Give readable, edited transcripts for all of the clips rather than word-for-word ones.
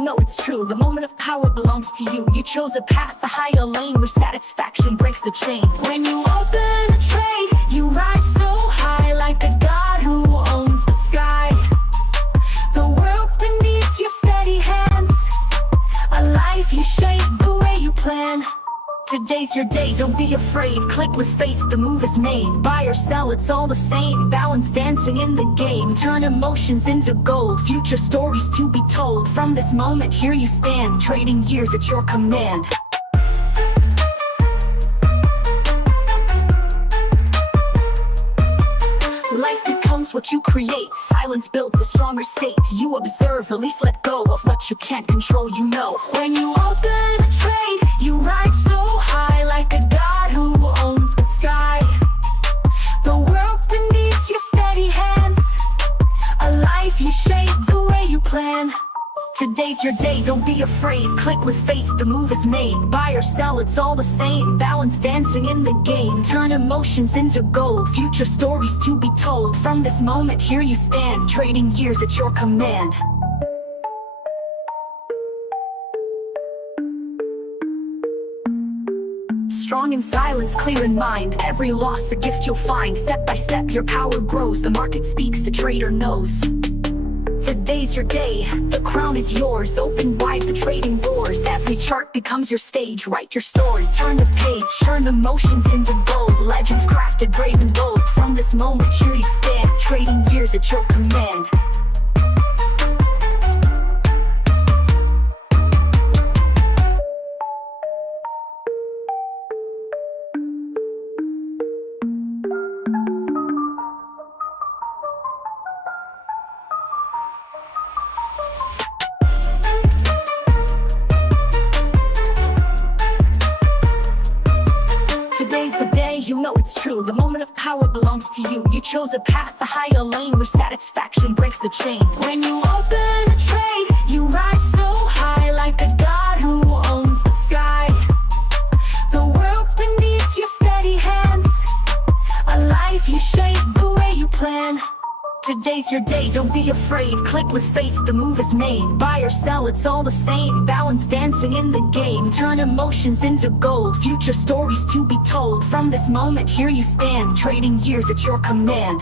you know it's true. The moment of power belongs to you. You chose a path, a higher lane where satisfaction breaks the chain. When you open a trade, you rise so high like the god who owns the sky. The world's beneath your steady hands, a life you shape the way you plan. Today's your day, don't be afraid. Click with faith, the move is made. Buy or sell, it's all the same. Balance dancing in the game. Turn emotions into gold. Future stories to be told. From this moment, here you stand. Trading years at your command. Life becomes what you create. Silence builds a stronger state. You observe, release, let go of what you can't control, you know. When you open a trade, you rise so high like a god who owns the sky. The world's beneath your steady hands, a life you shape the way you plan. Today's your day, don't be afraid. Click with faith, the move is made. Buy or sell, it's all the same. Balance dancing in the game. Turn emotions into gold. Future stories to be told. From this moment, here you stand. Trading years at your command. Strong in silence, clear in mind. Every loss a gift you'll find. Step by step your power grows. The market speaks, the trader knows. Today's your day, the crown is yours. Open wide the trading doors. Every chart becomes your stage. Write your story, turn the page. Turn emotions into gold. Legends crafted, brave and bold. From this moment, here you stand. Trading years at your command. Today's the day, you know it's true. The moment of power belongs to you. You chose a path, a higher lane where satisfaction breaks the chain. When you open a trade, you rise so high like the god who owns the sky. The world's beneath your steady hands, a life you shape the way you plan. Today's your day, don't be afraid. Click with faith, the move is made. Buy or sell, it's all the same. Balance dancing in the game. Turn emotions into gold. Future stories to be told. From this moment, here you stand. Trading years at your command.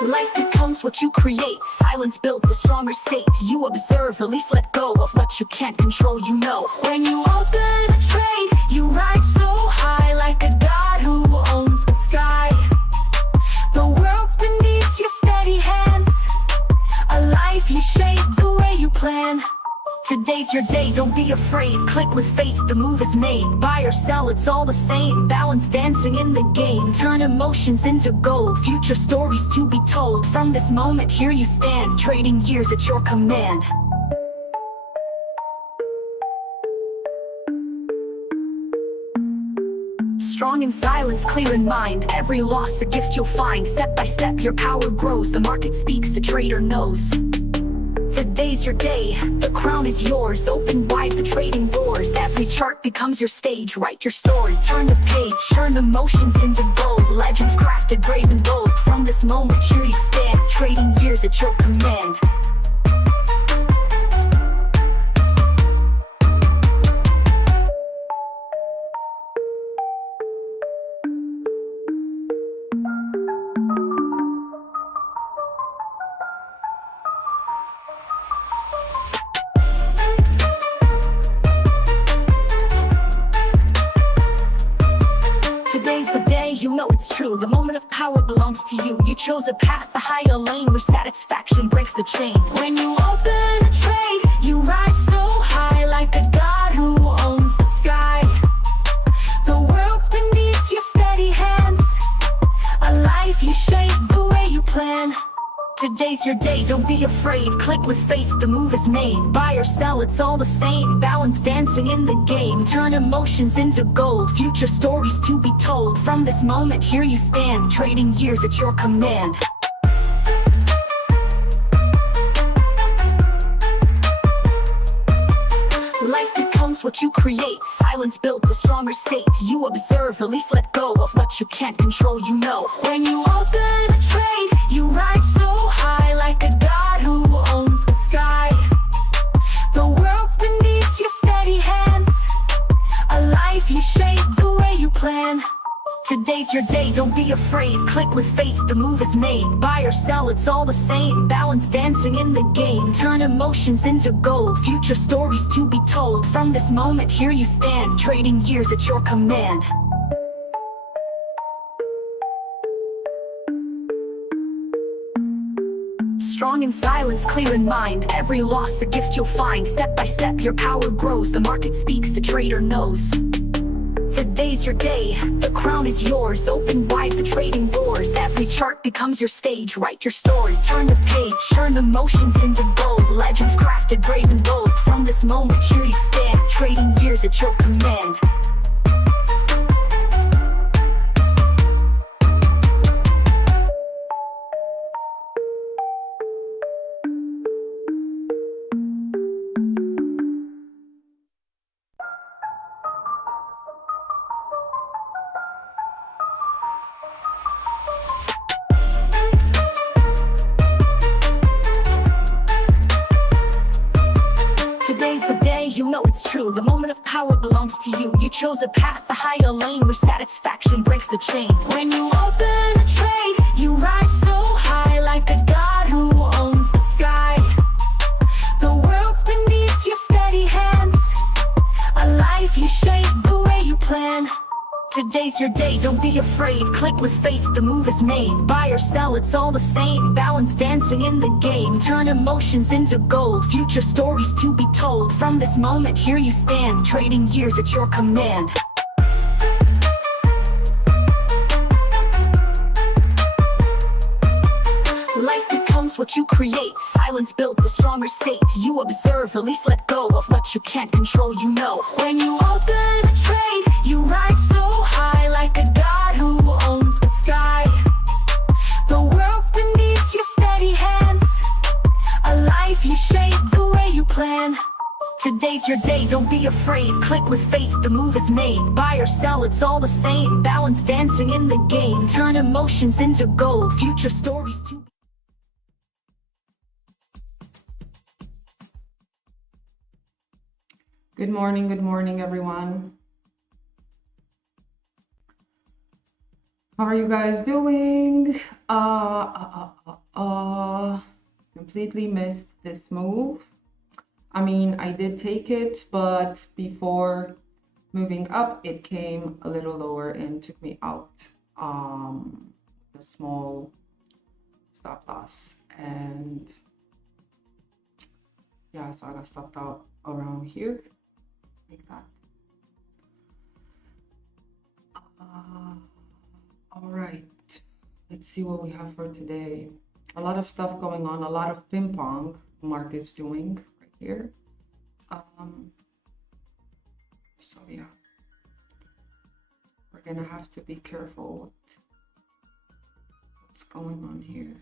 Life becomes what you create. Silence builds a stronger state. You observe, release, let go of what you can't control, you know. When you open a trade, you rise so high like a god who owns the sky. The world's beneath your steady hands, a life you shape the way you plan. Today's your day, don't be afraid. Click with faith, the move is made. Buy or sell, it's all the same. Balance dancing in the game. Turn emotions into gold. Future stories to be told. From this moment, here you stand. Trading years at your command. Strong in silence, clear in mind. Every loss a gift you'll find. Step by step your power grows. The market speaks, the trader knows. Today's your day, the crown is yours. Open wide the trading doors. Every chart becomes your stage. Write your story, turn the page. Turn emotions into gold. Legends crafted, brave and bold. From this moment, here you stand. Trading years at your command. Today's the day, you know it's true. The moment of power belongs to you. You chose a path, a higher lane where satisfaction breaks the chain. When you open a trade, you rise so high like a god who owns the sky. The world's beneath your steady hands, a life you shape the way you plan. Today's your day, don't be afraid. Click with faith, the move is made. Buy or sell, it's all the same. Balance dancing in the game. Turn emotions into gold. Future stories to be told. From this moment, here you stand. Trading years at your command. Life becomes what you create. Silence builds a stronger state. You observe, release, let go of what you can't control, you know. When you open a trade, you rise so high like a god who owns the sky. The world's beneath your steady hands, a life you shape the way you plan. Today's your day, don't be afraid. Click with faith, the move is made. Buy or sell, it's all the same. Balance dancing in the game. Turn emotions into gold. Future stories to be told. From this moment, here you stand. Trading years at your command. Strong in silence, clear in mind. Every loss a gift you'll find. Step by step, your power grows. The market speaks, the trader knows. Today's your day, the crown is yours. Open wide the trading doors. Every chart becomes your stage. Write your story, turn the page. Turn emotions into gold. Legends crafted, brave and bold. From this moment, here you stand. Trading years at your command. Today's the day, you know it's true. The moment of power belongs to you. You chose a path, a higher lane where satisfaction breaks the chain. When you open a trade, you rise so high like a god who owns the sky. The world's beneath your steady hands, a life you shape the way you plan. Today's your day, don't be afraid. Click with faith, the move is made. Buy or sell, it's all the same. Balance dancing in the game. Turn emotions into gold. Future stories to be told. From this moment, here you stand. Trading years at your command. Life becomes what you create. Silence builds a stronger state. You observe, release, let go of what you can't control, you know. When you open a trade, you rise so high like a god who owns the sky. The world's beneath your steady hands, a life you shape the way you plan. Today's your day, don't be afraid. Click with faith, the move is made. Buy or sell, it's all the same. Balance dancing in the game. Turn emotions into gold. Future stories to be. Good morning, everyone. How are you guys doing? Completely missed this move. I mean, I did take it, but before moving up, it came a little lower and took me out the small stop loss. And yeah, so I got stopped out around here. Like that. All right, let's see what we have for today. A lot of stuff going on, a lot of ping pong market's doing right here. So yeah, we're gonna have to be careful what's going on here.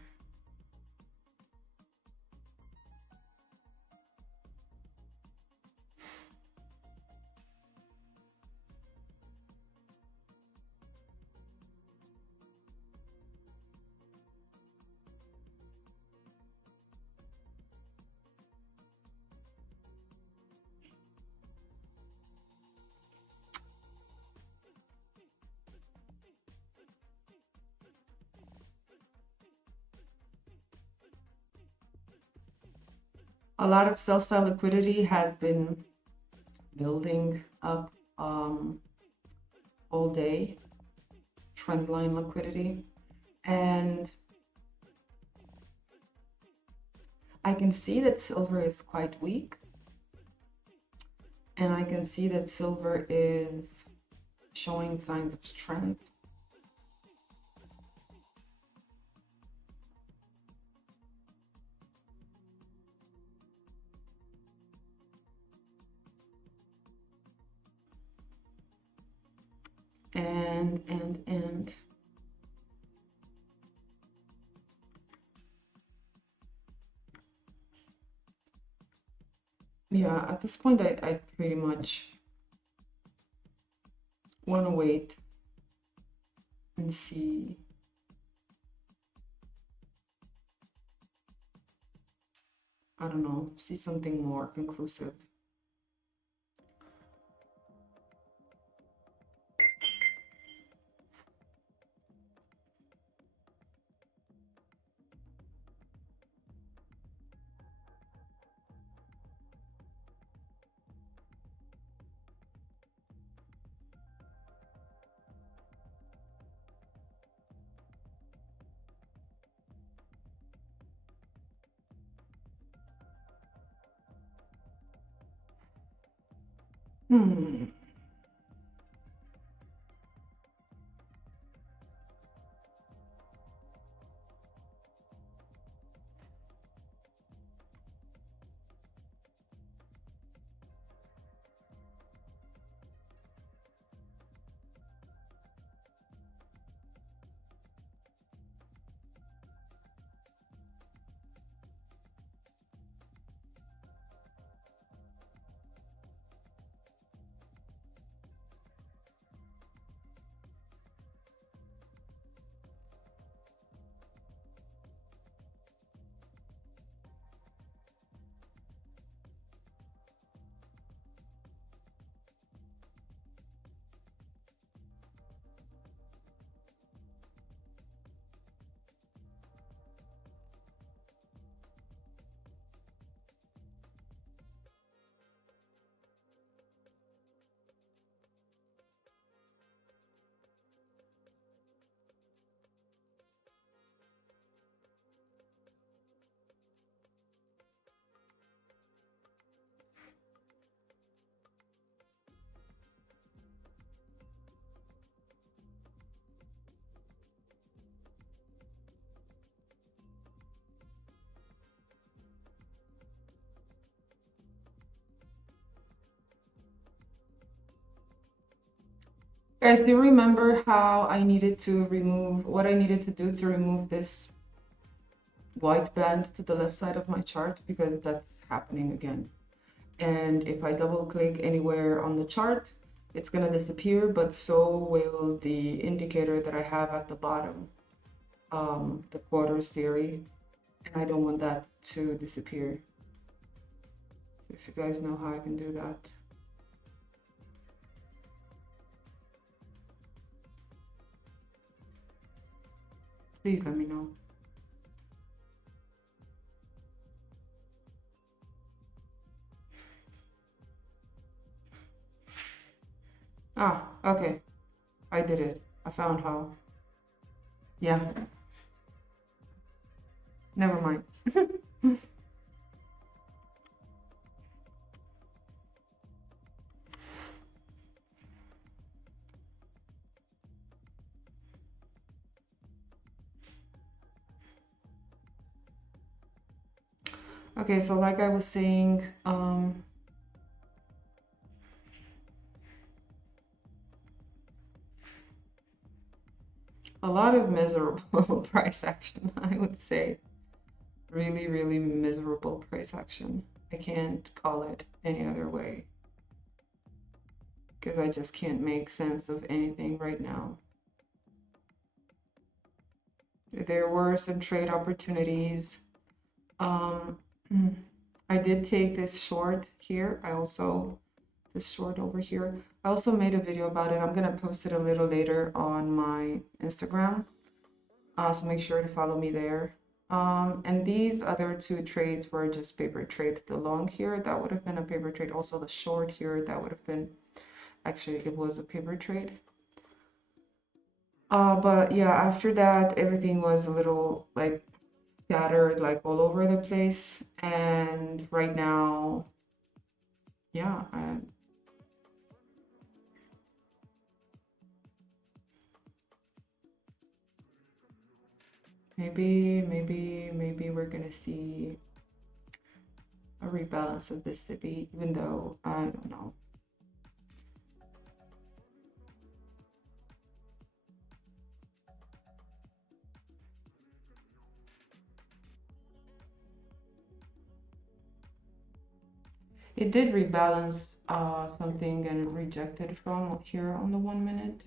A lot of sell-side liquidity has been building up all day, trendline liquidity, and I can see that silver is quite weak, and I can see that silver is showing signs of strength. And Yeah, at this point, I pretty much want to wait and see. I don't know, see something more conclusive. Hmm. Guys, do you remember how I needed to remove, what I needed to do to remove this white band to the left side of my chart? Because that's happening again. And if I double click anywhere on the chart, it's going to disappear, but so will the indicator that I have at the bottom, the quarters theory. And I don't want that to disappear. If you guys know how I can do that. Please let me know. Ah, okay. I did it. I found how. Yeah. Never mind. Okay, so like I was saying, a lot of miserable price action, I would say. Really, really miserable price action. I can't call it any other way, because I just can't make sense of anything right now. There were some trade opportunities. I did take this short here. This short over here. I also made a video about it. I'm gonna post it a little later on my Instagram. So make sure to follow me there. And these other two trades were just paper trade. The long here, that would have been a paper trade. Also the short here, that would have been, actually it was a paper trade. But yeah, after that, everything was a little like scattered, like all over the place. And right now, yeah, maybe we're gonna see a rebalance of this city, even though I don't know. it did rebalance something and it rejected from here on the 1 minute.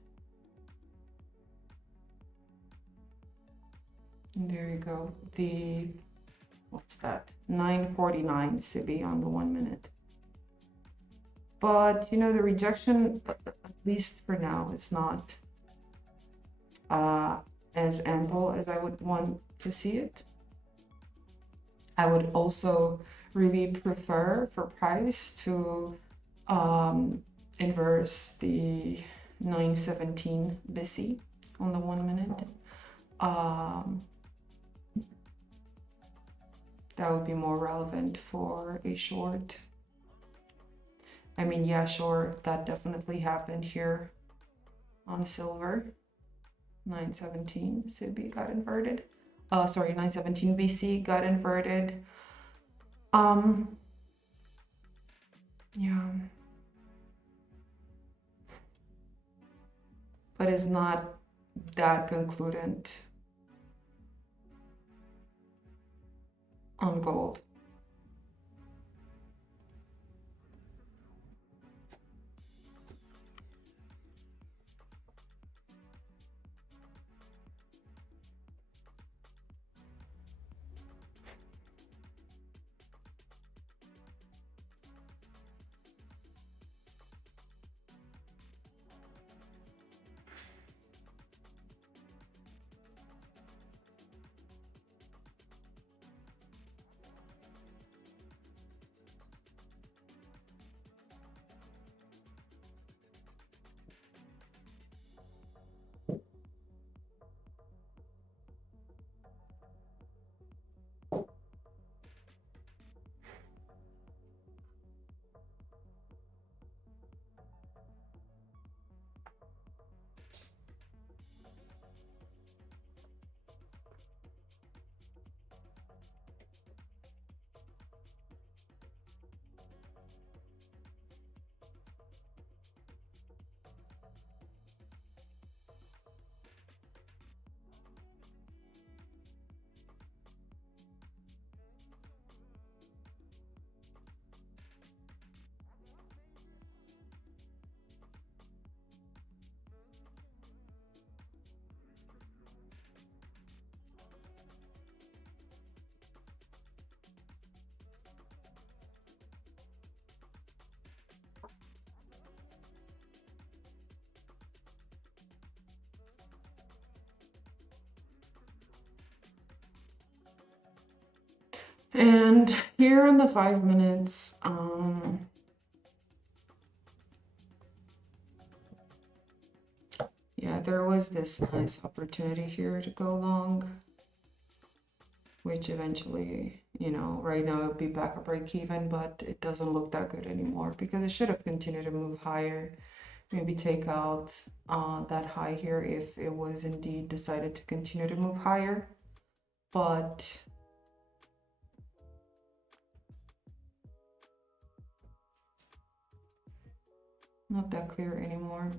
And there you go. The, what's that? 949 SIBI on the 1 minute. But you know, the rejection, at least for now, is not as ample as I would want to see it. I would also really prefer for price to inverse the 917 BISI on the 1 minute. That would be more relevant for a short. I mean, yeah, sure, that definitely happened here on silver. 917 SIBI got inverted. Sorry, 917 BC got inverted. Yeah. But it's not that concludent on gold. And here in the 5 minutes, yeah, there was this nice opportunity here to go long, which eventually, you know, right now it'll be back at break even, but it doesn't look that good anymore because it should have continued to move higher. Maybe take out that high here if it was indeed decided to continue to move higher, but not that clear anymore.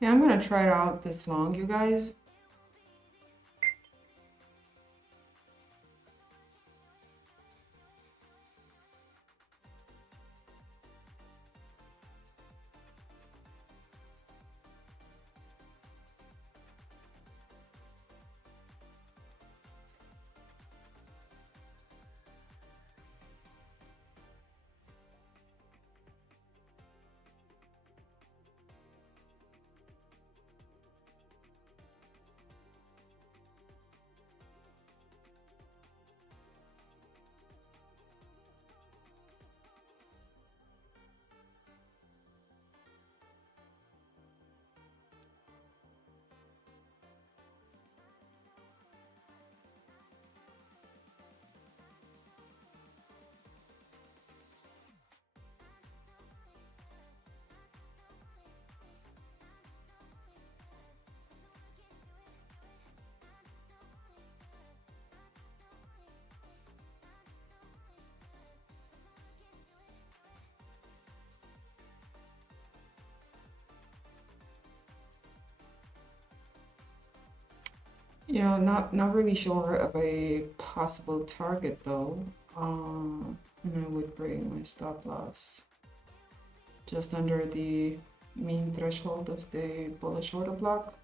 Yeah, I'm gonna try it out this long, you guys. You know, not really sure of a possible target though. And I would bring my stop loss just under the mean threshold of the bullish order block.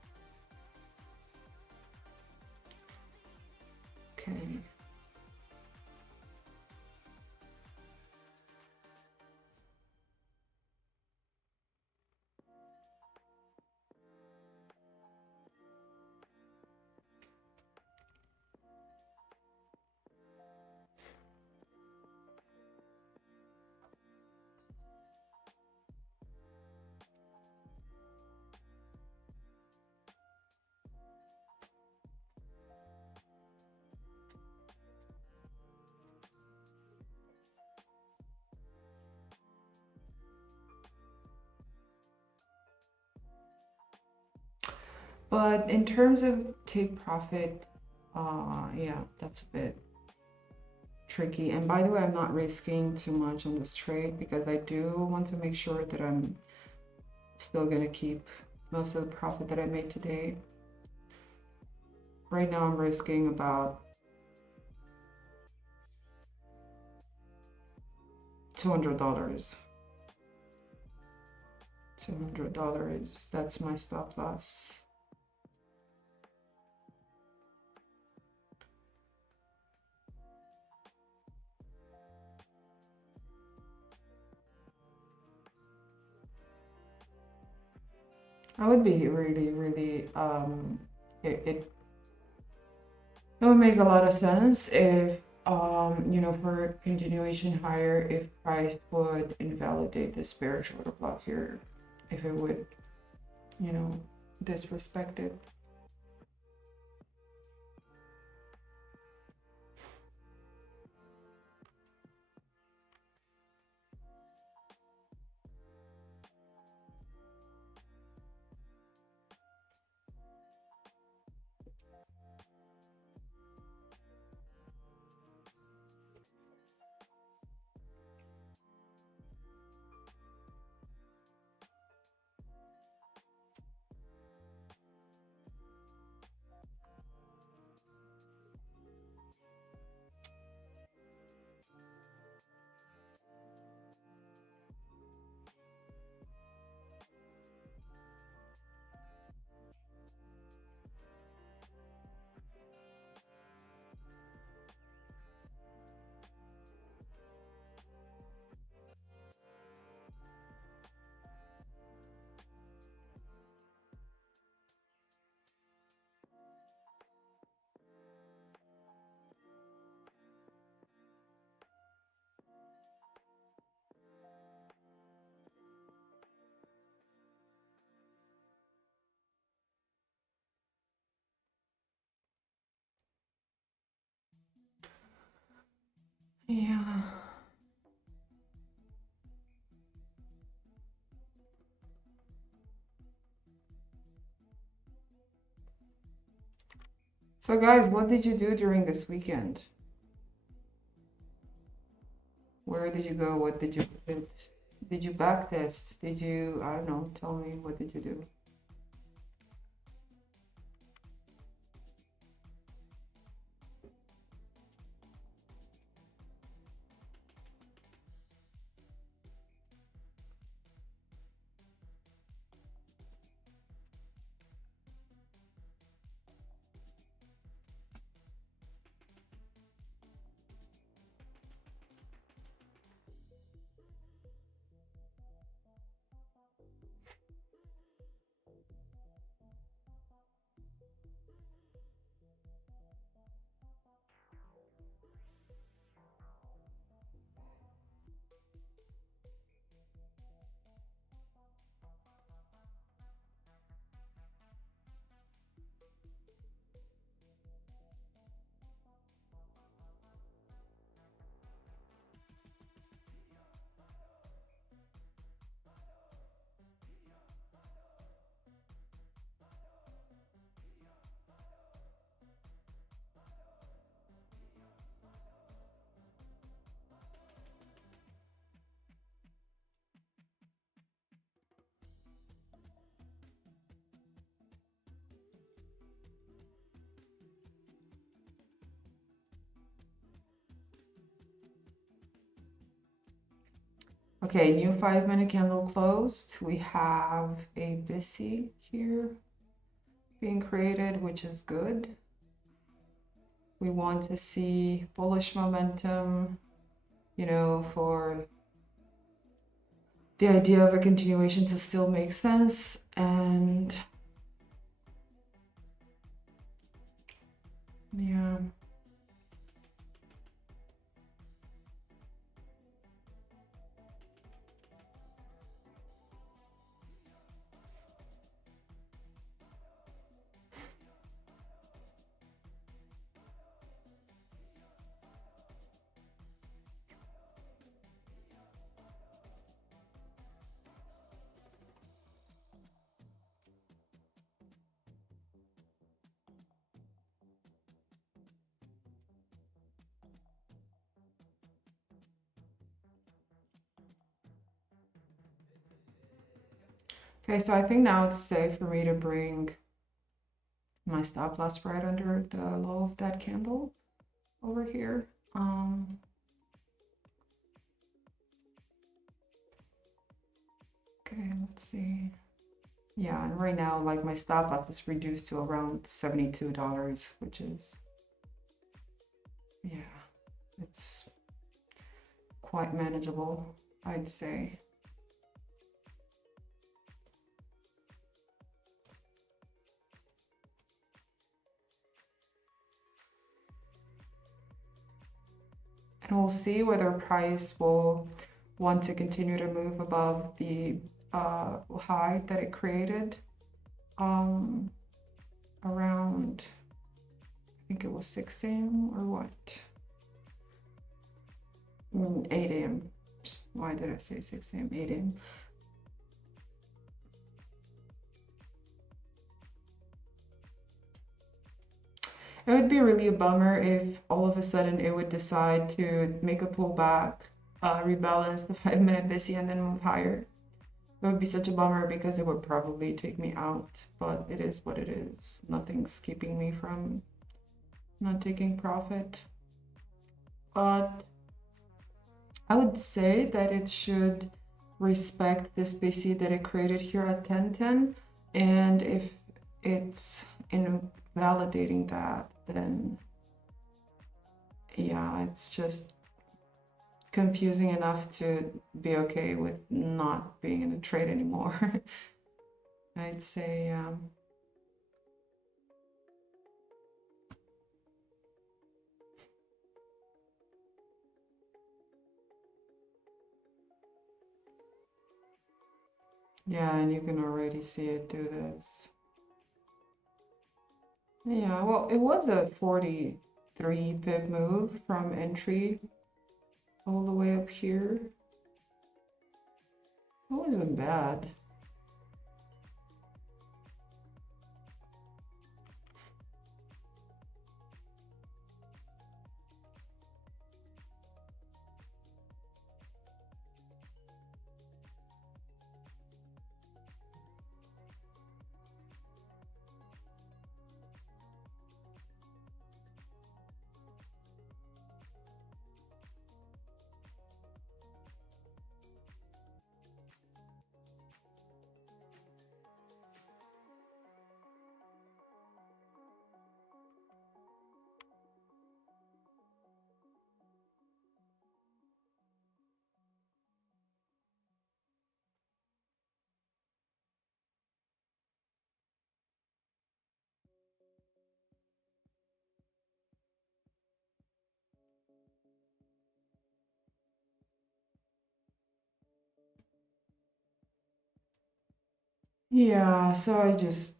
Okay. But in terms of take profit, yeah, that's a bit tricky. And by the way, I'm not risking too much on this trade because I do want to make sure that I'm still gonna keep most of the profit that I made today. Right now I'm risking about $200. $200, that's my stop loss. I would be really it would make a lot of sense if you know, for continuation higher, if price would invalidate this bearish order block here, if it would, you know, disrespect it. Yeah. So guys, what did you do during this weekend? Where did you go? What did you do? Did you backtest? Did you, I don't know, tell me, what did you do? Okay, new 5-minute candle closed. We have a BISI here being created, which is good. We want to see bullish momentum, you know, for the idea of a continuation to still make sense. And yeah. Okay, so I think now it's safe for me to bring my stop loss right under the low of that candle over here. Okay, let's see. Yeah, and right now, like, my stop loss is reduced to around $72, which is, yeah, it's quite manageable, I'd say. And we'll see whether price will want to continue to move above the high that it created around, I think it was 6 a.m. or what? 8 a.m. Why did I say 6 a.m.? 8 a.m. It would be really a bummer if all of a sudden it would decide to make a pullback, rebalance the 5-minute BISI and then move higher. It would be such a bummer because it would probably take me out, but it is what it is. Nothing's keeping me from not taking profit. But I would say that it should respect this BISI that it created here at 1010, and if it's invalidating that, then yeah, it's just confusing enough to be okay with not being in a trade anymore. I'd say yeah, and you can already see it do this. Yeah, well, it was a 43 pip move from entry all the way up here. It wasn't bad. Yeah, so I just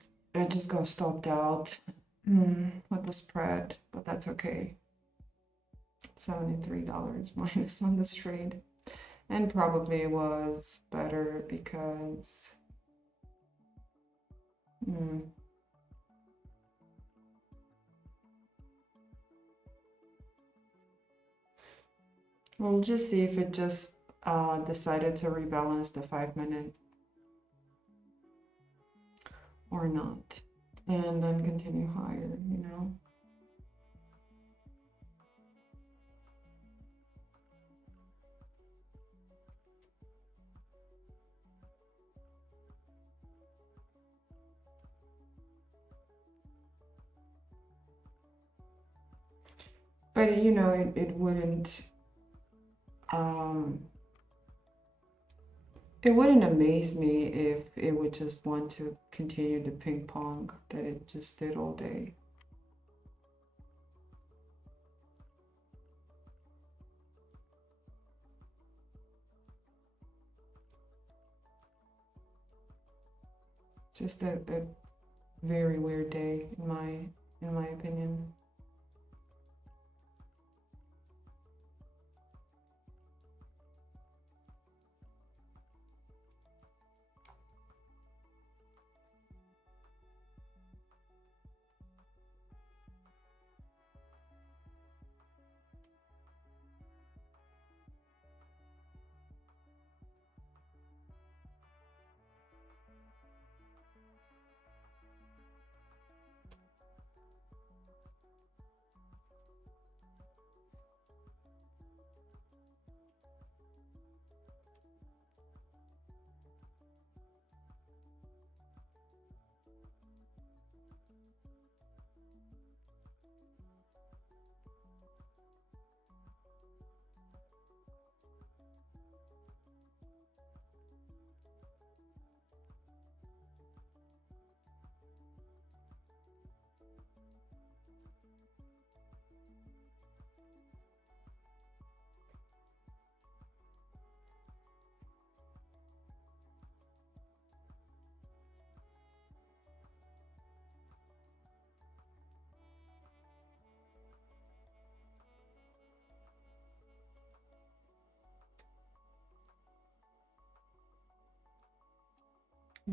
got stopped out with the spread, but that's okay. $73 minus on this trade, and probably was better because we'll just see if it just decided to rebalance the 5-minute or not, and then continue higher, you know. But you know, it wouldn't amaze me if it would just want to continue the ping pong that it just did all day. Just a very weird day in my opinion.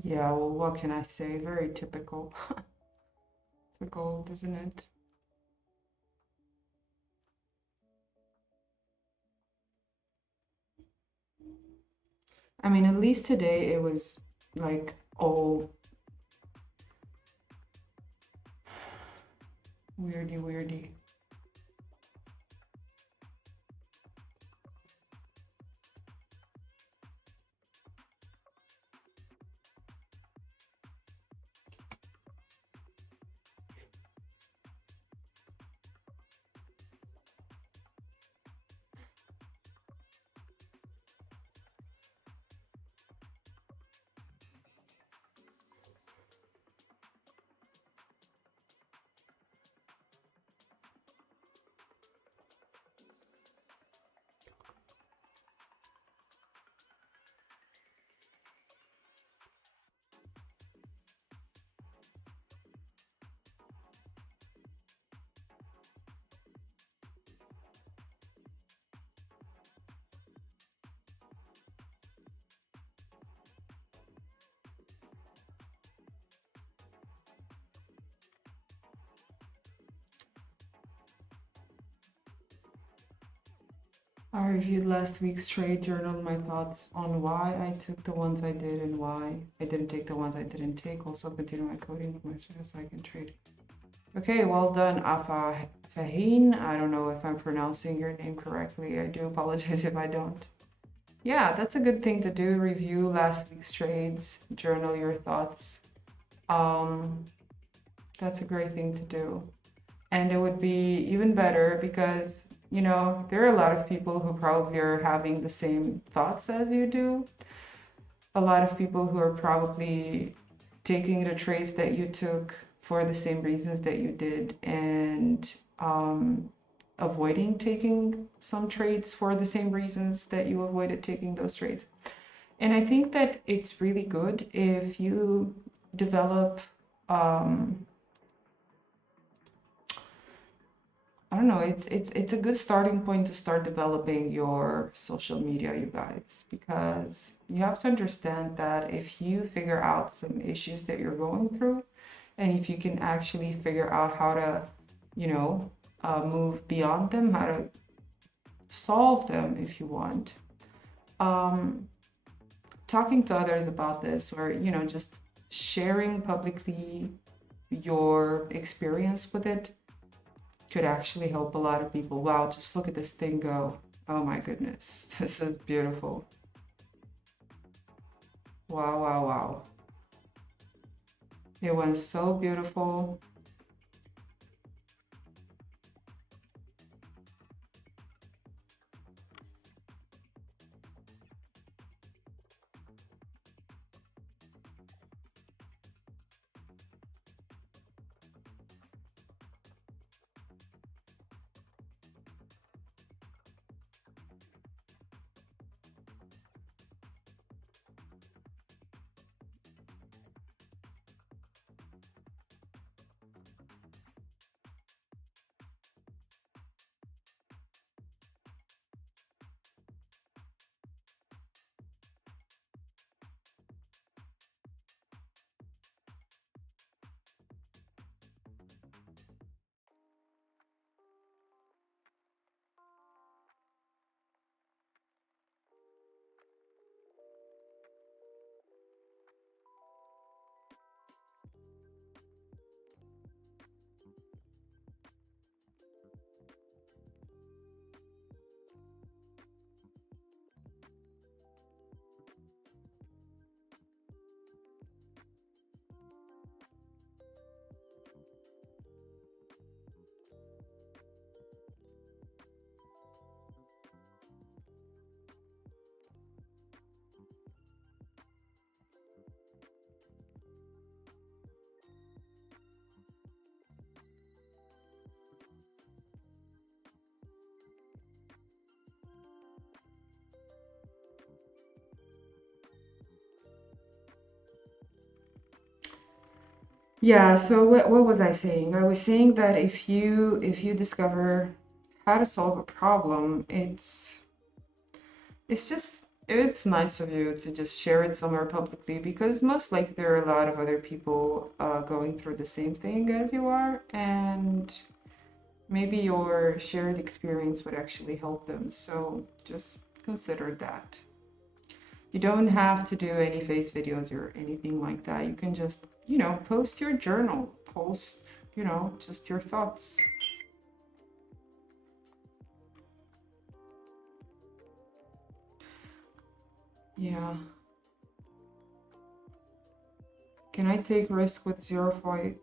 Yeah, well, what can I say? Very typical. It's a gold, isn't it? I mean, at least today it was like all weirdy. I reviewed last week's trade, journaled my thoughts on why I took the ones I did and why I didn't take the ones I didn't take. Also continue my coding with my students so I can trade. Okay, well done, Afa Faheen. I don't know if I'm pronouncing your name correctly. I do apologize if I don't. Yeah, that's a good thing to do. Review last week's trades, journal your thoughts. That's a great thing to do. And it would be even better because, you know, there are a lot of people who probably are having the same thoughts as you do. A lot of people who are probably taking the trades that you took for the same reasons that you did and avoiding taking some trades for the same reasons that you avoided taking those trades. And I think that it's really good if you develop I don't know, it's a good starting point to start developing your social media, you guys, because you have to understand that if you figure out some issues that you're going through, and if you can actually figure out how to, you know, move beyond them, how to solve them if you want, talking to others about this, or, you know, just sharing publicly your experience with it could actually help a lot of people. Wow, just look at this thing go. Oh my goodness, this is beautiful. Wow, wow, wow. It went so beautiful. Yeah, so what was I saying? I was saying that if you discover how to solve a problem, it's just it's nice of you to just share it somewhere publicly because most likely there are a lot of other people going through the same thing as you are, and maybe your shared experience would actually help them. So just consider that. You don't have to do any face videos or anything like that. You can just, post your journal, post, just your thoughts. Yeah. Can I take risk with 0.5,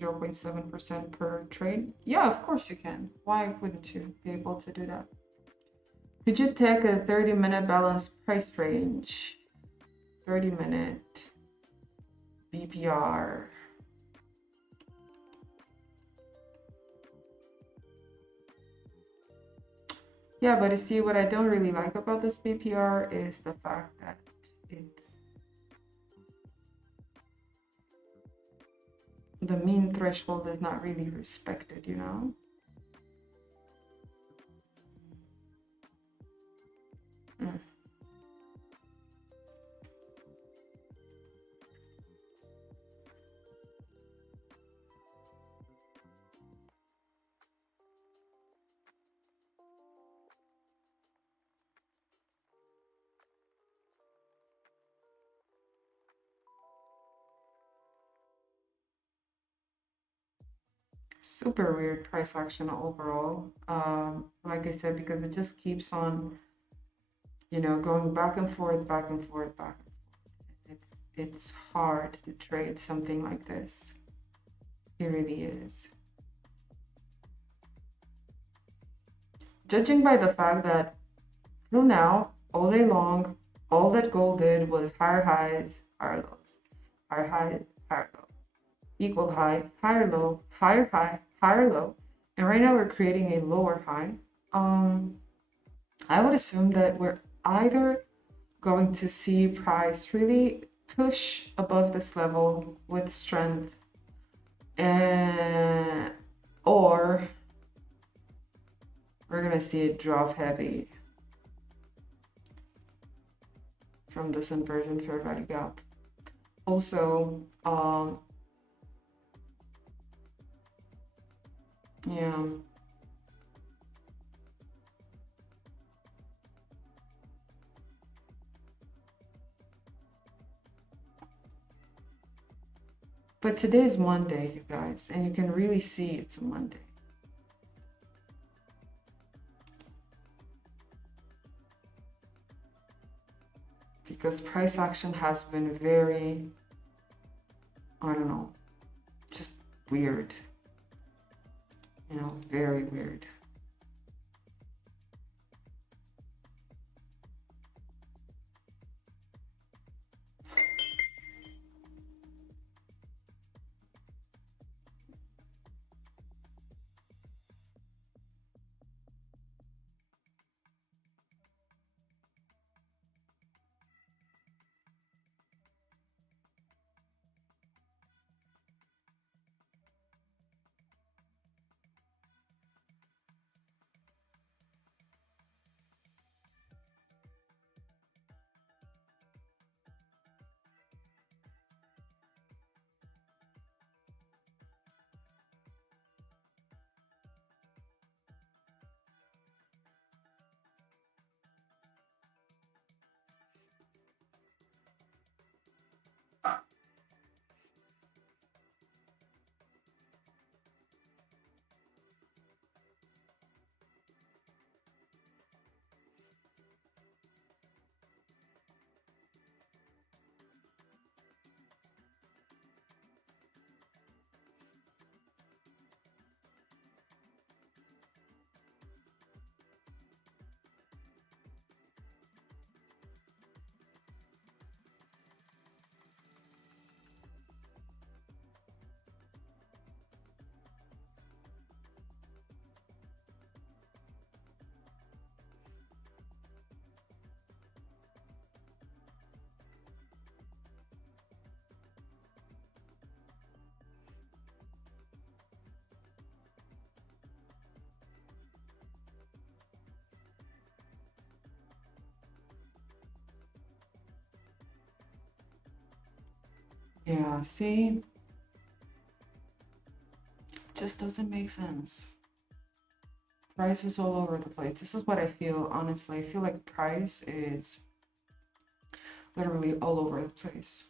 0.7% per trade? Yeah, of course you can. Why wouldn't you be able to do that? Could you take a 30-minute balance price range? 30-minute BPR. Yeah, but you see, what I don't really like about this BPR is the fact that the mean threshold is not really respected, Mm. Super weird price action overall. Like I said, because it just keeps on, going back and forth, back and forth, back and forth. It's hard to trade something like this. It really is. Judging by the fact that till now, all day long, all that gold did was higher highs, higher lows, higher high, higher low, equal high, higher low, higher high, higher low, and right now we're creating a lower high. I would assume that we're either going to see price really push above this level with strength, and or we're gonna see it drop heavy from this inversion fair value gap. Also, yeah. But today is Monday, you guys, and you can really see it's a Monday. Because price action has been very, I don't know, just weird. Very weird. Yeah, see, just doesn't make sense. Price is all over the place. This is what I feel, honestly. I feel like price is literally all over the place.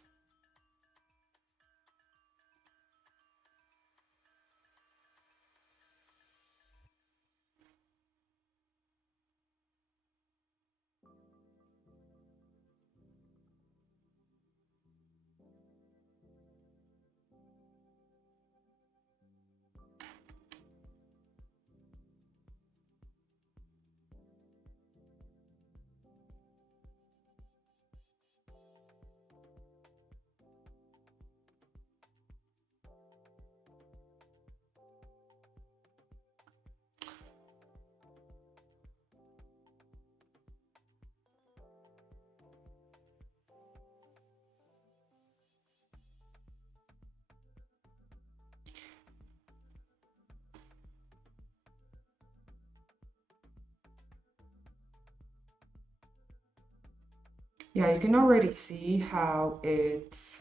Yeah, you can already see how it's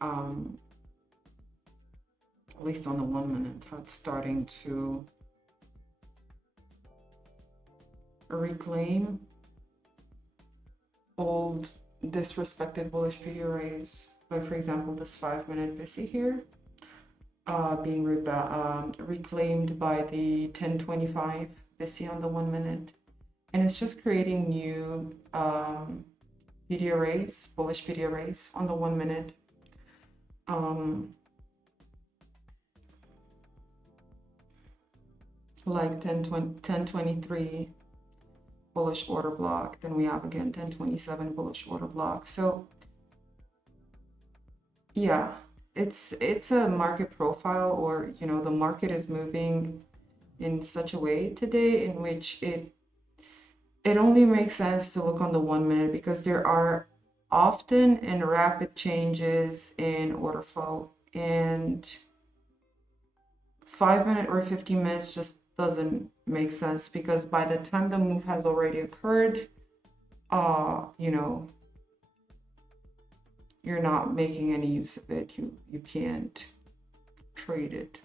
at least on the 1 minute, how it's starting to reclaim old disrespected bullish PDRAs. Like for example, this 5-minute VISI here, being reclaimed by the 1025 VISI on the 1 minute. And it's just creating new PDRAs, bullish PDRAs on the 1 minute. Like 1023 bullish order block. Then we have again 1027 bullish order block. So yeah, it's a market profile, or you know, the market is moving in such a way today in which it only makes sense to look on the 1 minute, because there are often and rapid changes in order flow, and 5 minute or 15 minutes just doesn't make sense, because by the time the move has already occurred, you know, you're not making any use of it. You can't trade it.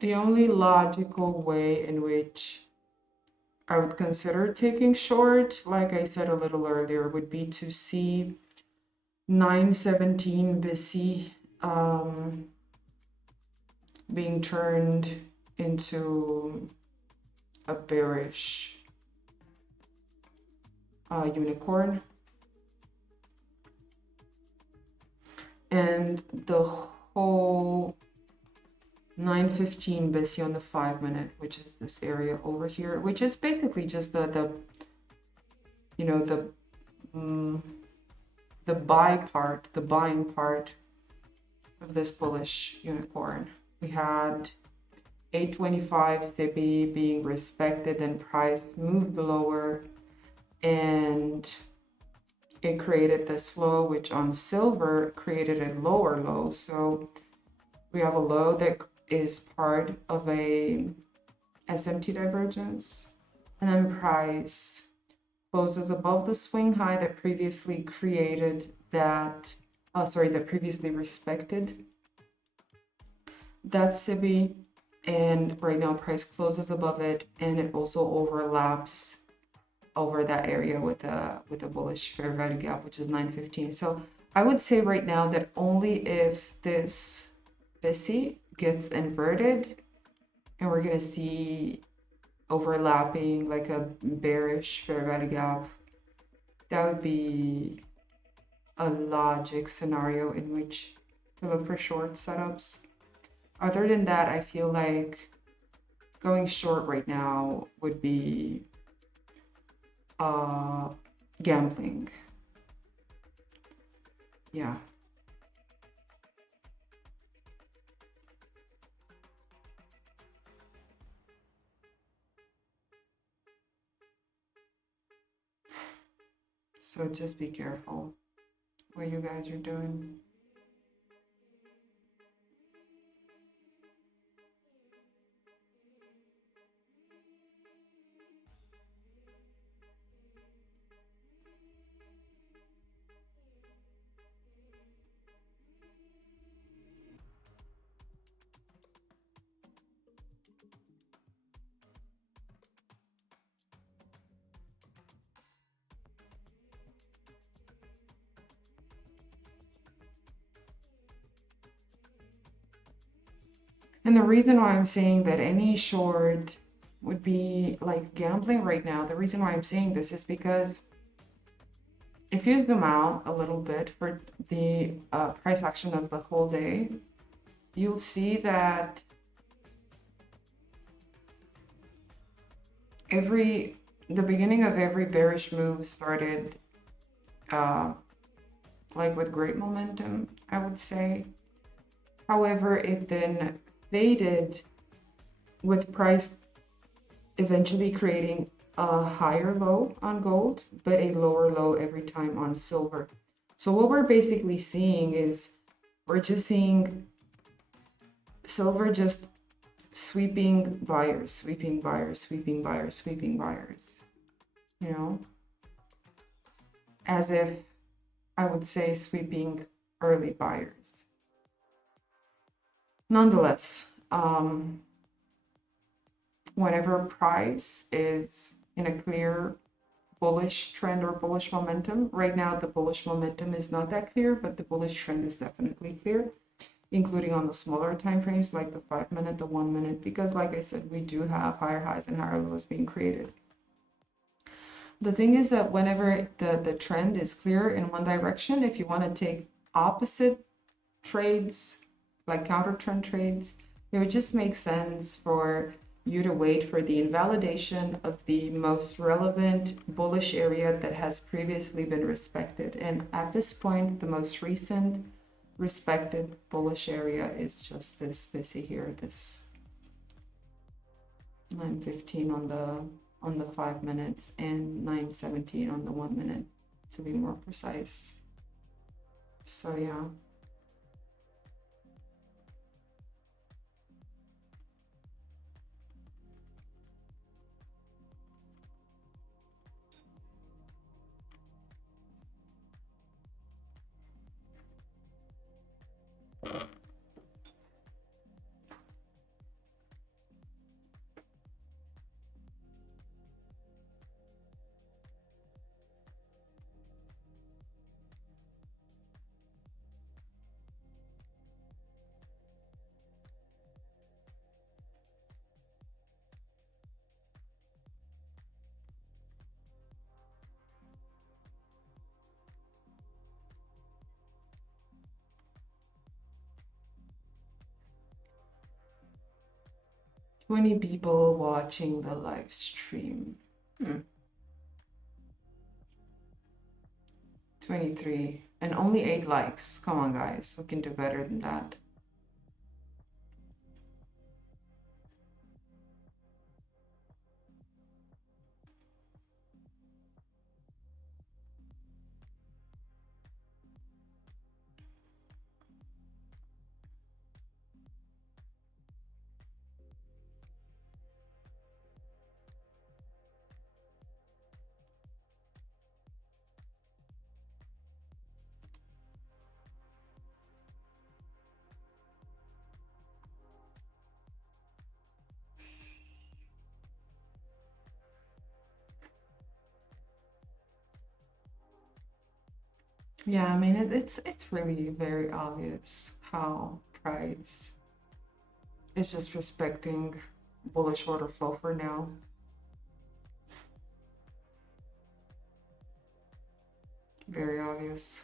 The only logical way in which I would consider taking short, like I said a little earlier, would be to see 917 VISI being turned into a bearish unicorn, and the whole 915 VISI on the 5 minute, which is this area over here, which is basically just the you know, the buying part of this bullish unicorn. We had 825 SIBI being respected and price moved lower, and it created this low, which on silver created a lower low. So we have a low that is part of a SMT divergence, and then price closes above the swing high that previously created that, that previously respected that SIBI, and right now price closes above it, and it also overlaps over that area with a bullish fair value gap, which is 915. So I would say right now that only if this VISI gets inverted and we're going to see overlapping like a bearish fair value gap, that would be a logic scenario in which to look for short setups. Other than that, I feel like going short right now would be gambling. Yeah. So just be careful what you guys are doing. And the reason why I'm saying that any short would be like gambling right now, the reason why I'm saying this is because if you zoom out a little bit for the price action of the whole day, you'll see that the beginning of every bearish move started like with great momentum, I would say. However, it then faded with price eventually creating a higher low on gold, but a lower low every time on silver. So what we're basically seeing is we're just seeing silver just sweeping buyers, sweeping buyers, sweeping buyers, sweeping buyers, you know, as if I would say sweeping early buyers. Nonetheless, whenever price is in a clear bullish trend or bullish momentum, right now the bullish momentum is not that clear, but the bullish trend is definitely clear, including on the smaller time frames like the 5 minute, the 1 minute, because like I said, we do have higher highs and higher lows being created. The thing is that whenever the trend is clear in one direction, if you want to take opposite trades, like counter trend trades, it would just make sense for you to wait for the invalidation of the most relevant bullish area that has previously been respected. And at this point, the most recent respected bullish area is just this busy here, this 9:15 on the 5 minutes and 9:17 on the 1 minute, to be more precise. So yeah. "20 people watching the live stream. 23 and only 8 likes. Come on, guys, we can do better than that." Yeah, I mean, it's really very obvious how price is just respecting bullish order flow for now. Very obvious.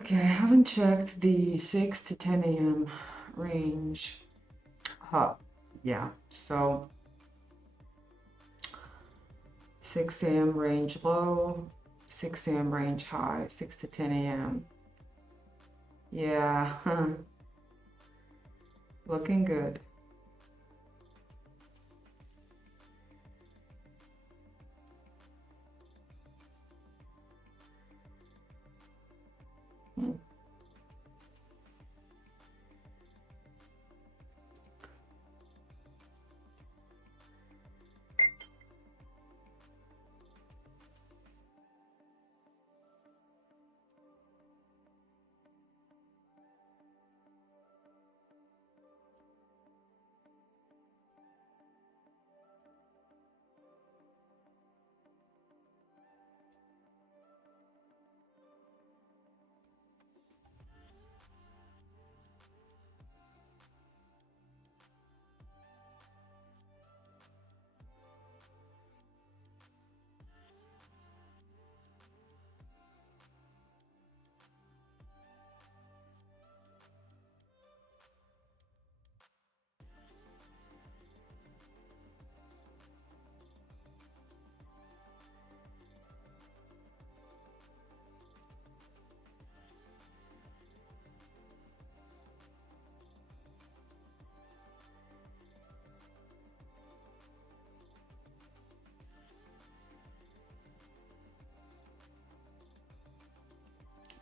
Okay, I haven't checked the 6 to 10 a.m. range. Yeah, so 6 a.m. range low, 6 a.m. range high, 6 to 10 a.m. Yeah, looking good.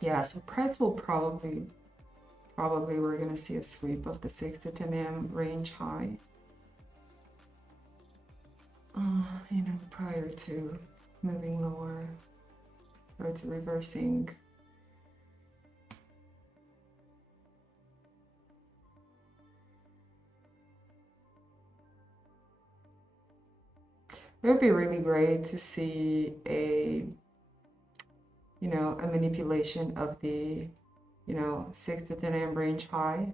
Yeah, so price will probably we're gonna see a sweep of the 6 to 10 a.m. range high. You know, prior to moving lower or to reversing. It would be really great to see a, you know, a manipulation of the, you know, 6 to 10 a.m. range high,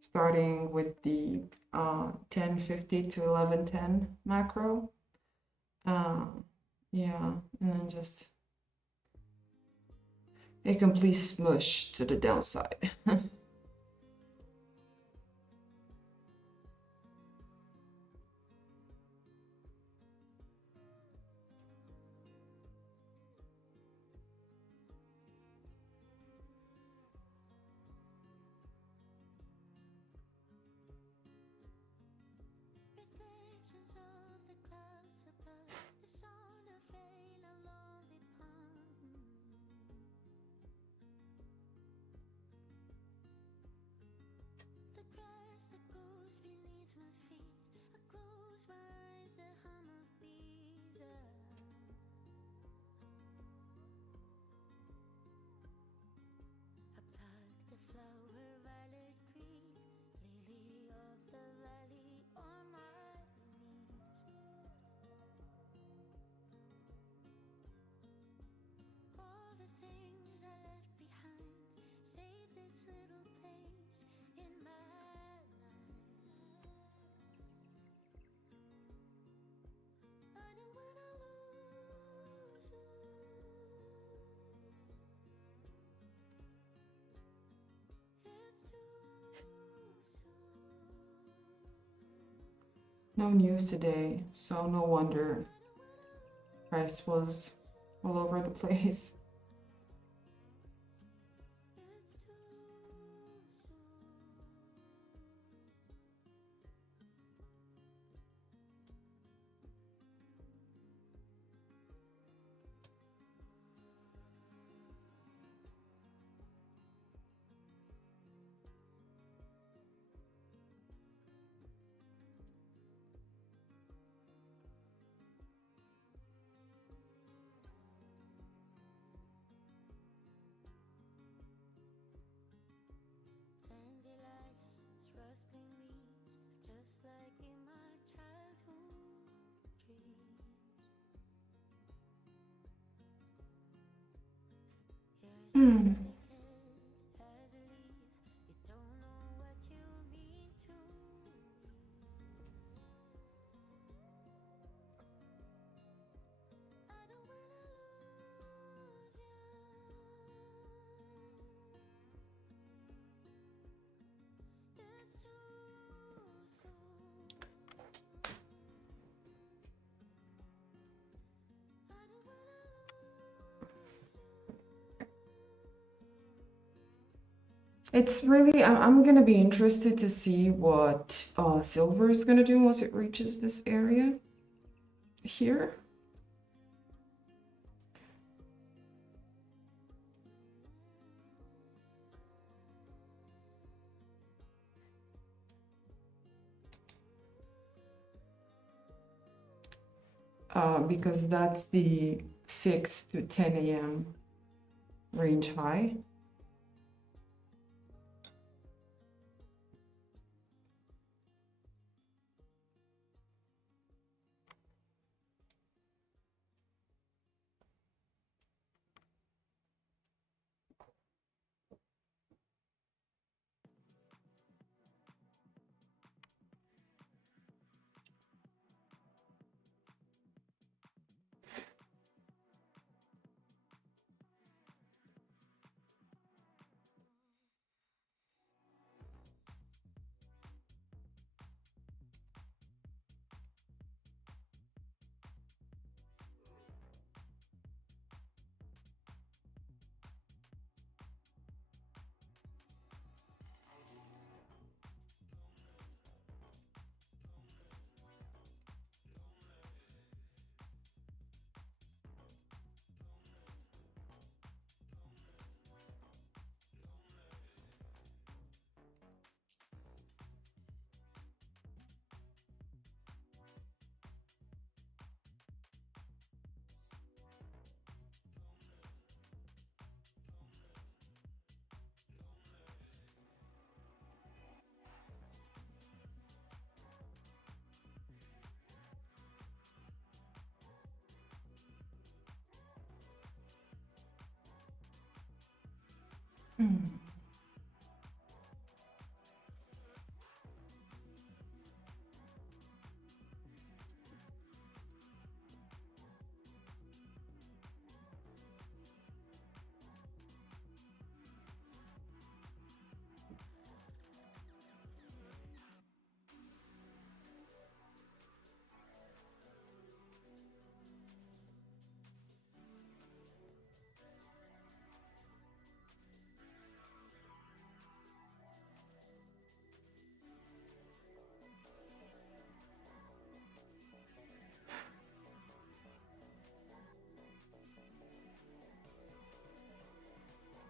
starting with the 1050 to 1110 macro. Yeah, and then just a complete smush to the downside. No news today, so no wonder price was all over the place. Hmm. It's really, I'm gonna be interested to see what silver is gonna do once it reaches this area here. Because that's the 6 to 10 a.m. range high.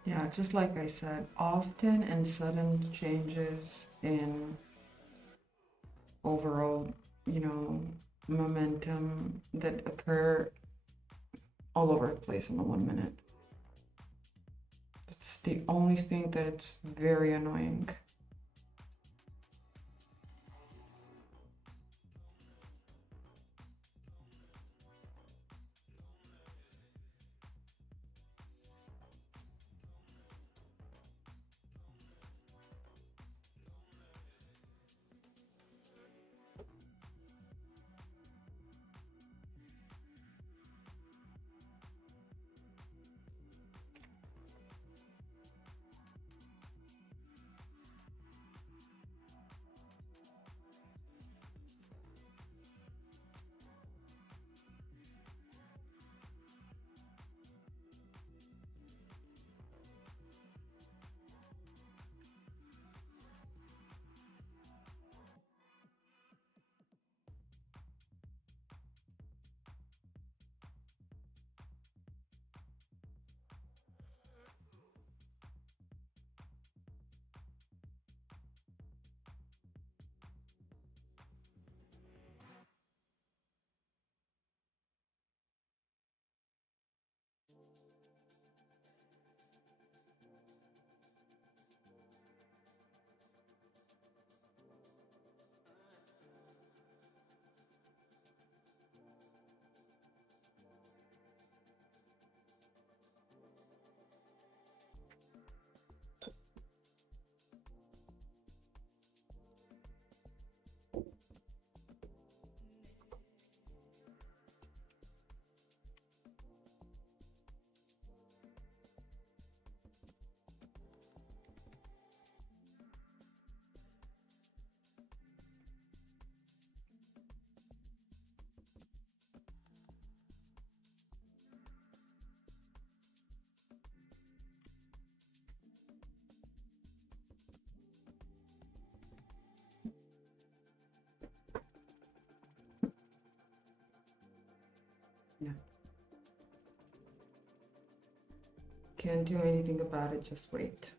Yeah, just like I said, often and sudden changes in overall, momentum that occur all over the place in the 1 minute. It's the only thing that it's very annoying. Yeah. Can't do anything about it, just wait.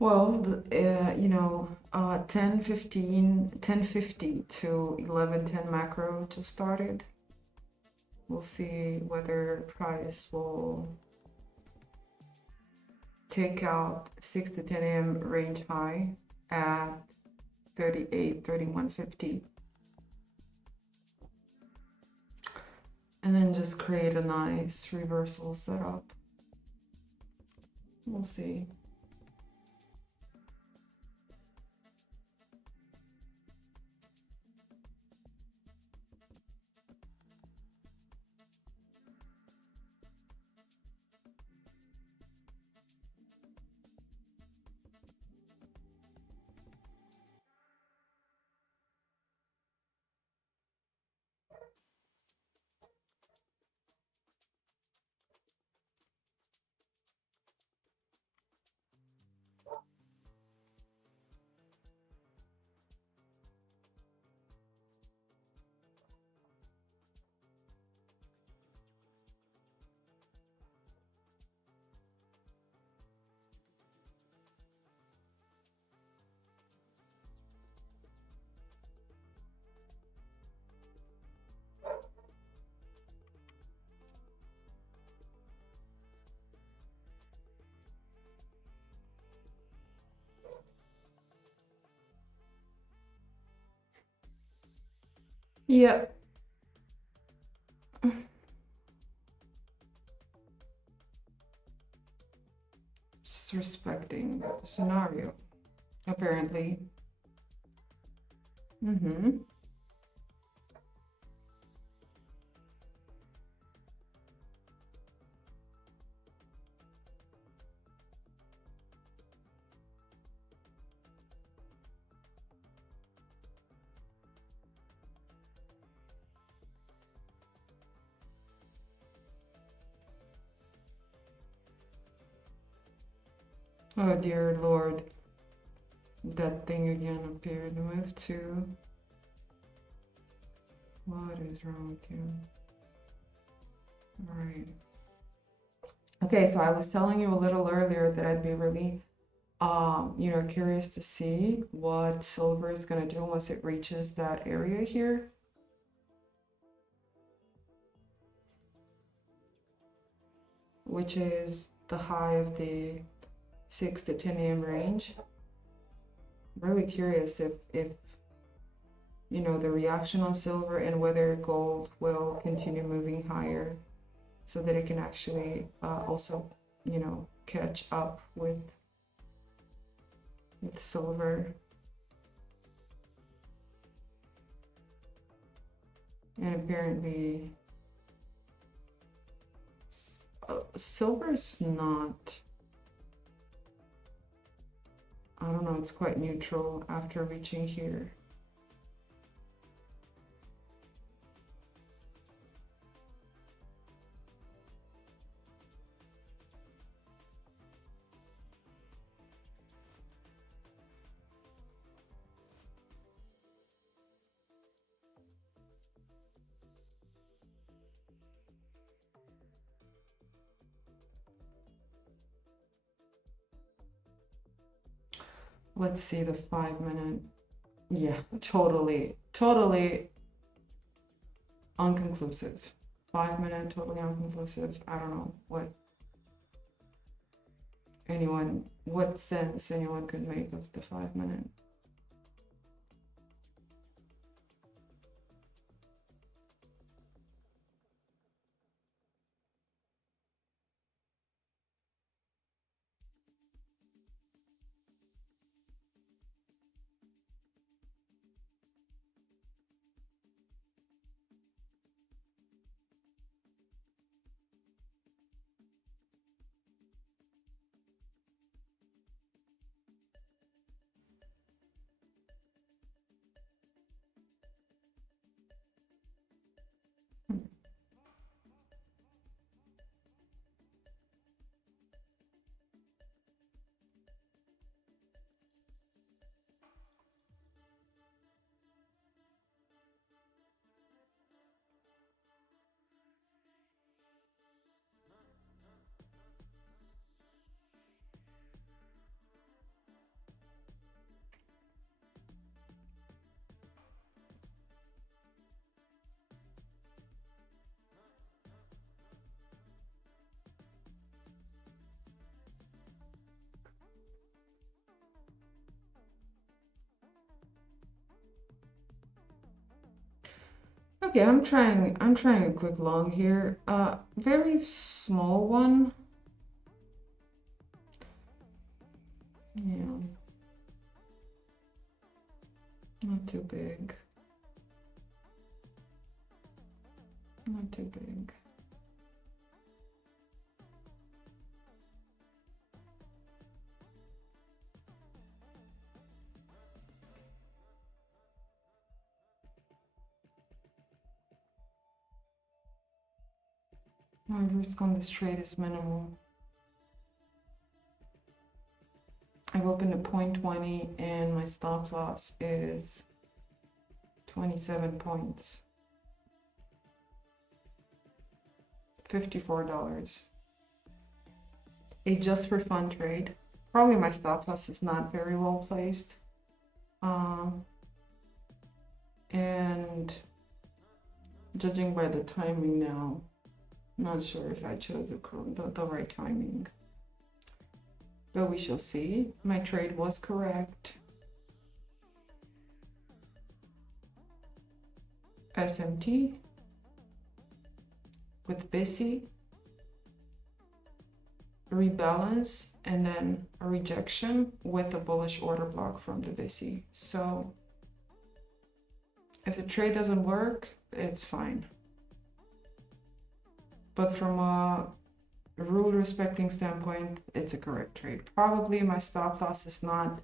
Well, you know, 1050 to 1110 macro just started. We'll see whether price will take out 6 to 10 a.m. range high at 31.50. And then just create a nice reversal setup. We'll see. Yeah. Just respecting the scenario, apparently. Oh dear Lord. That thing again appeared. Move to. What is wrong with you? Alright. Okay, so I was telling you a little earlier that I'd be really you know, curious to see what silver is gonna do once it reaches that area here. Which is the high of the 6 to 10 a.m. range. I'm really curious if you know, the reaction on silver and whether gold will continue moving higher so that it can actually also, you know, catch up with silver. And apparently silver's not, I don't know, it's quite neutral after reaching here. Let's see the 5 minute. Yeah, totally unconclusive. 5 minute, totally unconclusive. I don't know what sense anyone could make of the 5 minute. Okay, I'm trying a quick long here. Very small one. Yeah. Not too big. Not too big. My risk on this trade is minimal. I've opened a 0.20 and my stop loss is 27 points. $54. A just for fun trade. Probably my stop loss is not very well placed. And judging by the timing now, not sure if I chose the right timing. But we shall see. My trade was correct. SMT with BISI, rebalance, and then a rejection with a bullish order block from the BISI. So if the trade doesn't work, it's fine. But from a rule respecting standpoint, it's a correct trade. Probably my stop loss is not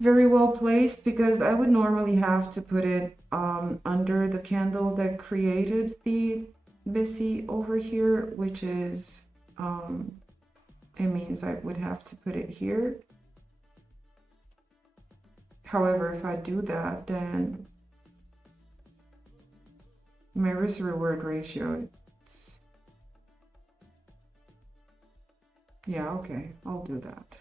very well placed because I would normally have to put it under the candle that created the BISI over here, which is it means I would have to put it here. However, if I do that, then my risk reward ratio, yeah, okay, I'll do that.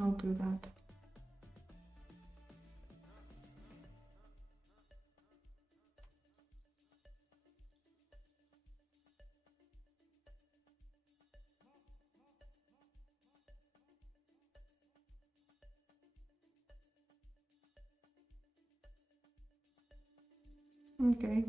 I'll do that. Okay.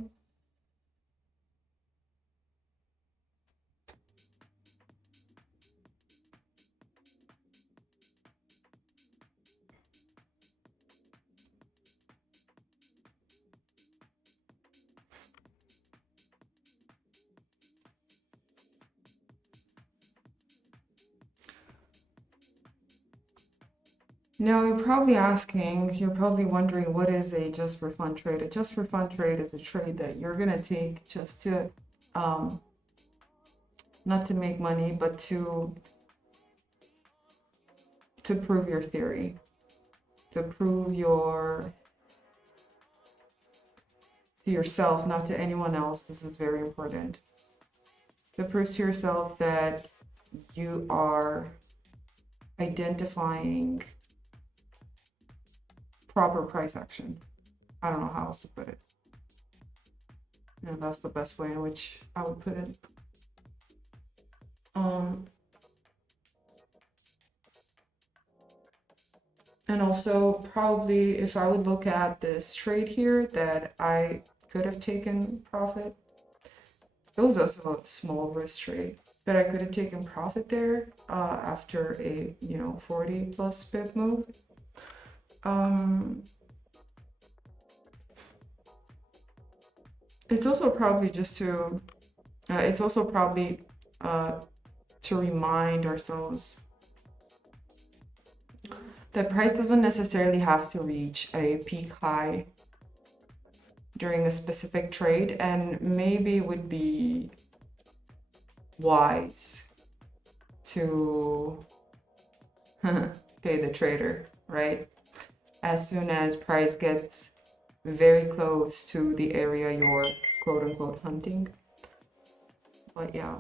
Now you're probably wondering, what is a just for fun trade? A just for fun trade is a trade that you're gonna take just to not to make money, but to prove your theory, to prove to yourself, not to anyone else. This is very important. That proves to yourself that you are identifying proper price action. I don't know how else to put it. Yeah, that's the best way in which I would put it. And also probably if I would look at this trade here that I could have taken profit, it was also a small risk trade, but I could have taken profit there after a 40 plus pip move. It's also probably just to to remind ourselves that price doesn't necessarily have to reach a peak high during a specific trade, and maybe it would be wise to pay the trader, right? As soon as price gets very close to the area you're quote unquote hunting. But yeah.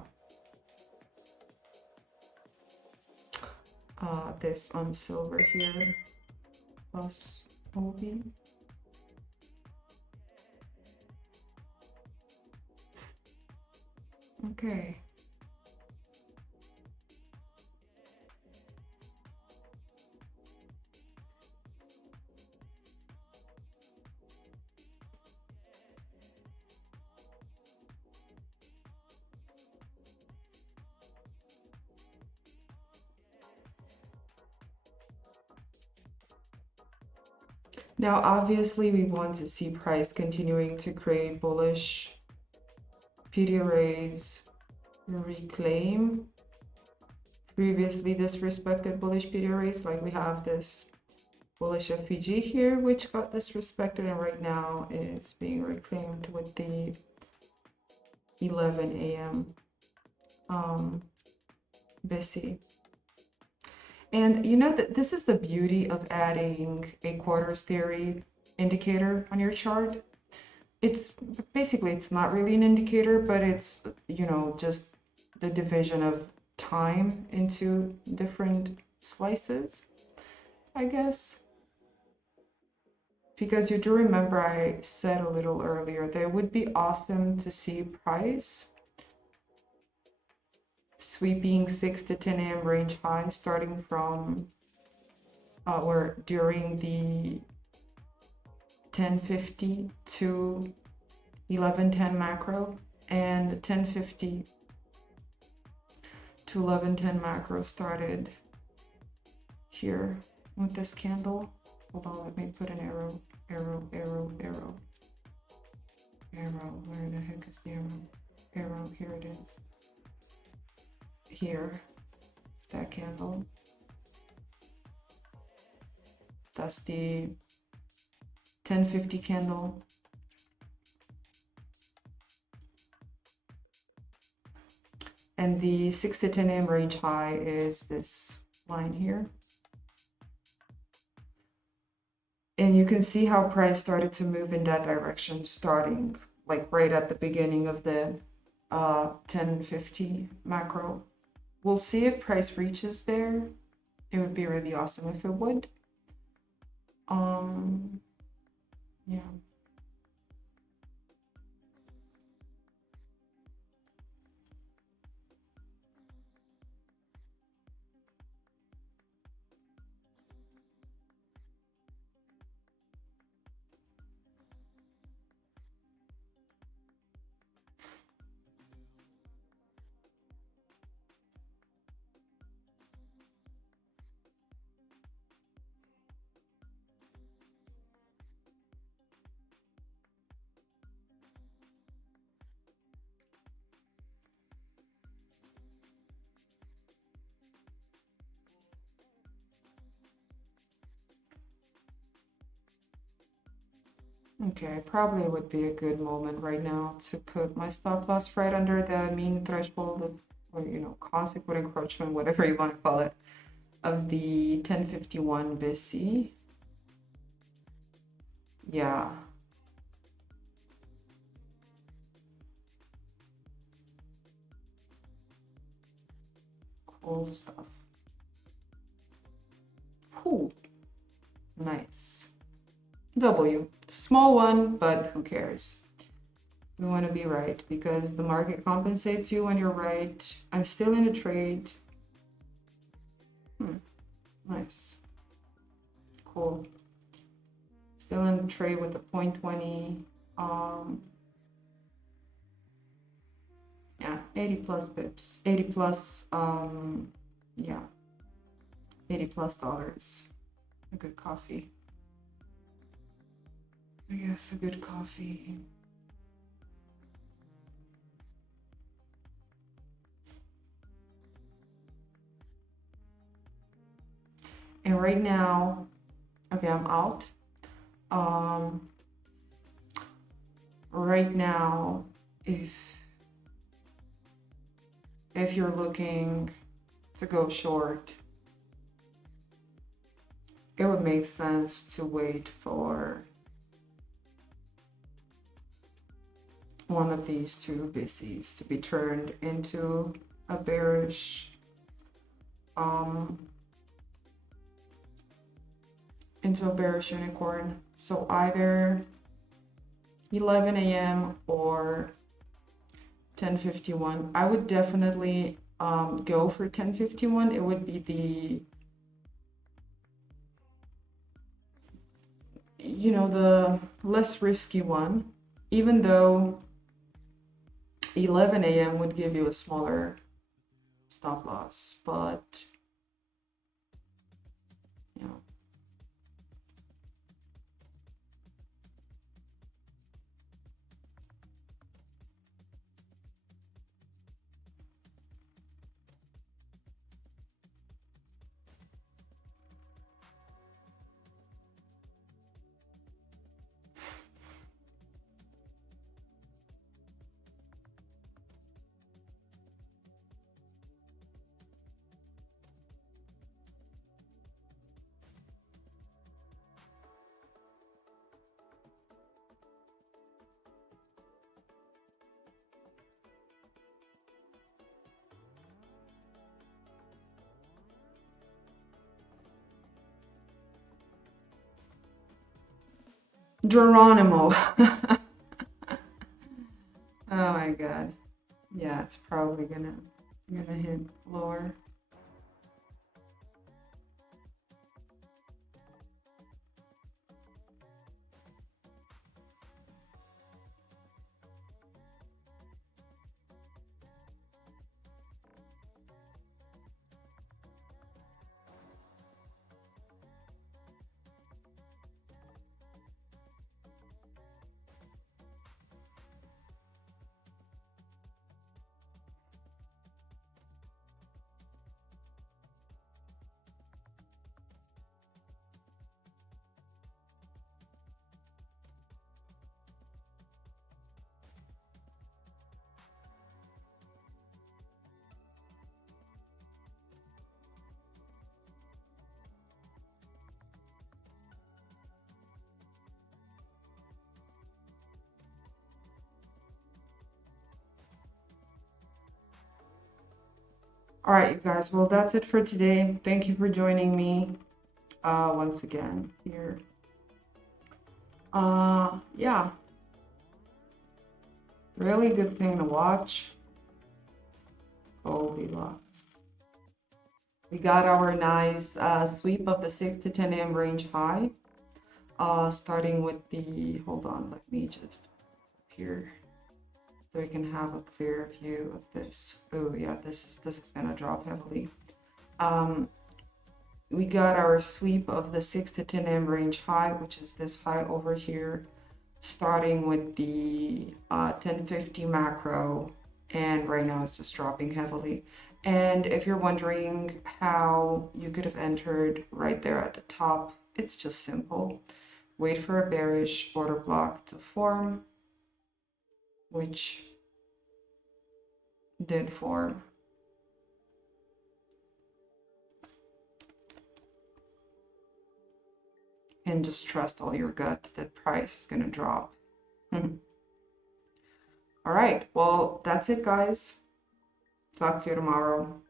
This on silver here plus OB. Okay. Now, obviously, we want to see price continuing to create bullish PD arrays, reclaim previously disrespected bullish PD arrays. Like we have this bullish FVG here, which got disrespected and right now is being reclaimed with the 11 a.m. BSC. And you know that this is the beauty of adding a quarters theory indicator on your chart. It's basically, it's not really an indicator, but it's, just the division of time into different slices, I guess. Because you do remember I said a little earlier that it would be awesome to see price sweeping 6 to 10 a.m. range high starting from or during the 1050 to 1110 macro, and 1050 to 1110 macro started here with this candle. Hold on, let me put an arrow. Where the heck is the arrow? Here it is. Here, that candle. That's the 1050 candle. And the 6 to 10 a.m. range high is this line here. And you can see how price started to move in that direction starting like right at the beginning of the 1050 macro. We'll see if price reaches there. It would be really awesome if it would. Yeah. Okay, probably would be a good moment right now to put my stop loss right under the mean threshold of, or consequent encroachment, whatever you want to call it, of the 1051 BSC. Yeah. Cool stuff. Whew. Nice. W. Small one, but who cares? We want to be right because the market compensates you when you're right. I'm still in a trade. Nice. Cool. Still in a trade with a 0.20. Yeah, 80 plus pips. 80 plus, yeah. $80 plus. A good coffee. I guess a good coffee. And right now, okay, I'm out. Right now, if you're looking to go short, it would make sense to wait for one of these two VCs to be turned into a bearish unicorn. So either 11 a.m. or 10:51. I would definitely go for 10:51. It would be the, you know, the less risky one, even though 11 a.m. would give you a smaller stop loss, but you know. Geronimo. Oh my god. Yeah, it's probably gonna hit lower. All right, you guys. Well, that's it for today. Thank you for joining me once again here. Yeah. Really good thing to watch. Goldilocks. We got our nice sweep of the 6 to 10 a.m. range high. Starting with the, hold on, let me just here so we can have a clear view of this. Oh yeah, this is gonna drop heavily. We got our sweep of the 6 to 10 a.m. range high, which is this high over here, starting with the 1050 macro, and right now it's just dropping heavily. And if you're wondering how you could have entered right there at the top, it's just simple. Wait for a bearish order block to form, which did form. And just trust all your gut that price is going to drop. All right, well, that's it, guys. Talk to you tomorrow.